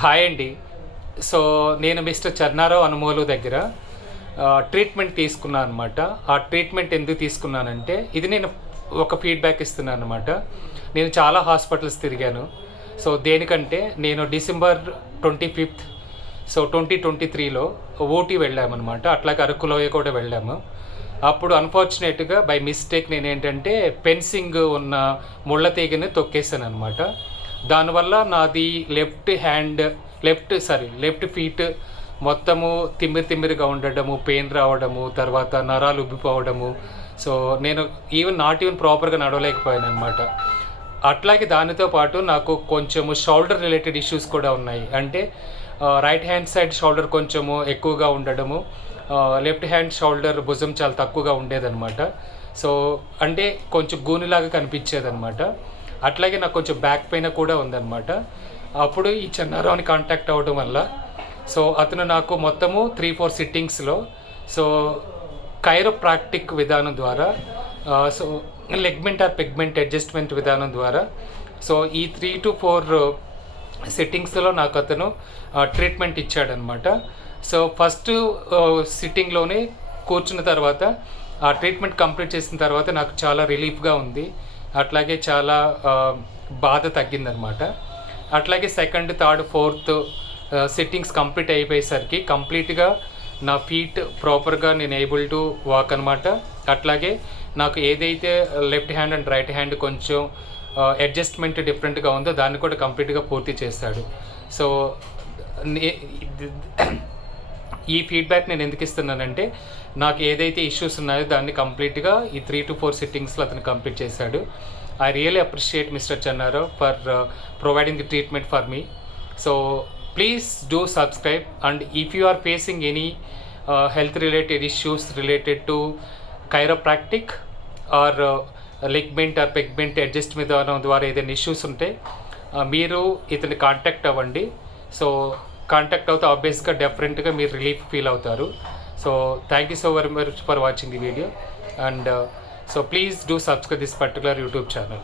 Hi అండి. So, నేను mister Chenna Rao Anumolu దగ్గర ట్రీట్మెంట్ తీసుకున్నాను అనమాట. ఆ ట్రీట్మెంట్ ఎందుకు తీసుకున్నానంటే, ఇది నేను ఒక ఫీడ్‌బ్యాక్ ఇస్తున్నాను అనమాట. నేను చాలా హాస్పిటల్స్ తిరిగాను. సో, దేనికంటే నేను డిసెంబర్ 25థ్ 2023లో ఊటీ వెళ్ళామనమాట. అట్లాగే అరకు లోయ కూడా వెళ్ళాము. అప్పుడు అన్‌ఫార్చునేట్‌గా బై మిస్టేక్ నేనేంటంటే ఫెన్సింగ్ ఉన్న ముళ్ళ తీగని తొక్కేసాననమాట. దానివల్ల నాది లెఫ్ట్ ఫీట్ మొత్తము తిమ్మిరిగా ఉండడము, పెయిన్ రావడము, తర్వాత నరాలు ఉబ్బిపోవడము. సో, నేను నాట్ ఈవెన్ ప్రాపర్‌గా నడవలేకపోయాననమాట. అట్లాగే దానితో పాటు నాకు కొంచెము షోల్డర్ రిలేటెడ్ ఇష్యూస్ కూడా ఉన్నాయి. అంటే రైట్ హ్యాండ్ సైడ్ షోల్డర్ కొంచెము ఎక్కువగా ఉండడము, లెఫ్ట్ హ్యాండ్ షోల్డర్ భుజం చాలా తక్కువగా ఉండేదనమాట. సో, అంటే కొంచెం గూనిలాగా కనిపించేదనమాట. అట్లాగే నాకు కొంచెం బ్యాక్ పెయిన్ కూడా ఉందన్నమాట. అప్పుడు ఈ చెన్నారావుని కాంటాక్ట్ అవ్వడం వల్ల అతను నాకు మొత్తము 3-4 సిట్టింగ్స్లో కైరోప్రాక్టిక్ విధానం ద్వారా లెగ్మెంట్ ఆర్ పెగ్మెంట్ అడ్జస్ట్మెంట్ విధానం ద్వారా ఈ 3-4 సిట్టింగ్స్లో నాకు అతను ట్రీట్మెంట్ ఇచ్చాడనమాట. ఫస్ట్ సిట్టింగ్లోనే కూర్చున్న తర్వాత ఆ ట్రీట్మెంట్ కంప్లీట్ చేసిన తర్వాత నాకు చాలా రిలీఫ్గా ఉంది. అట్లాగే చాలా బాధ తగ్గిందనమాట. అట్లాగే second, third, fourth sittings complete అయిపోయేసరికి కంప్లీట్గా నా ఫీట్ ప్రాపర్గా నేను ఏబుల్ టు వాక్ అనమాట. అట్లాగే నాకు ఏదైతే left hand and right hand కొంచెం అడ్జస్ట్మెంట్ డిఫరెంట్గా ఉందో దాన్ని కూడా కంప్లీట్గా పూర్తి చేశాడు. సో, ఈ ఫీడ్బ్యాక్ నేను ఎందుకు ఇస్తున్నానంటే, నాకు ఏదైతే ఇష్యూస్ ఉన్నాయో దాన్ని కంప్లీట్గా ఈ 3-4 సిట్టింగ్స్లో అతను కంప్లీట్ చేశాడు. I really appreciate Mr Chennarao for providing the treatment for me. So, please do subscribe, and if you are facing any health related issues related to chiropractic or ligament or pigment adjust విధానం ద్వారా ఏదైనా issues ఉంటే మీరు ఇతన్ని contact అవ్వండి. So, contact అవుతే ఆబ్వియస్గా డెఫరెంట్గా మీరు రిలీఫ్ ఫీల్ అవుతారు. So, thank you so very much for watching the video, and please do subscribe this particular YouTube channel.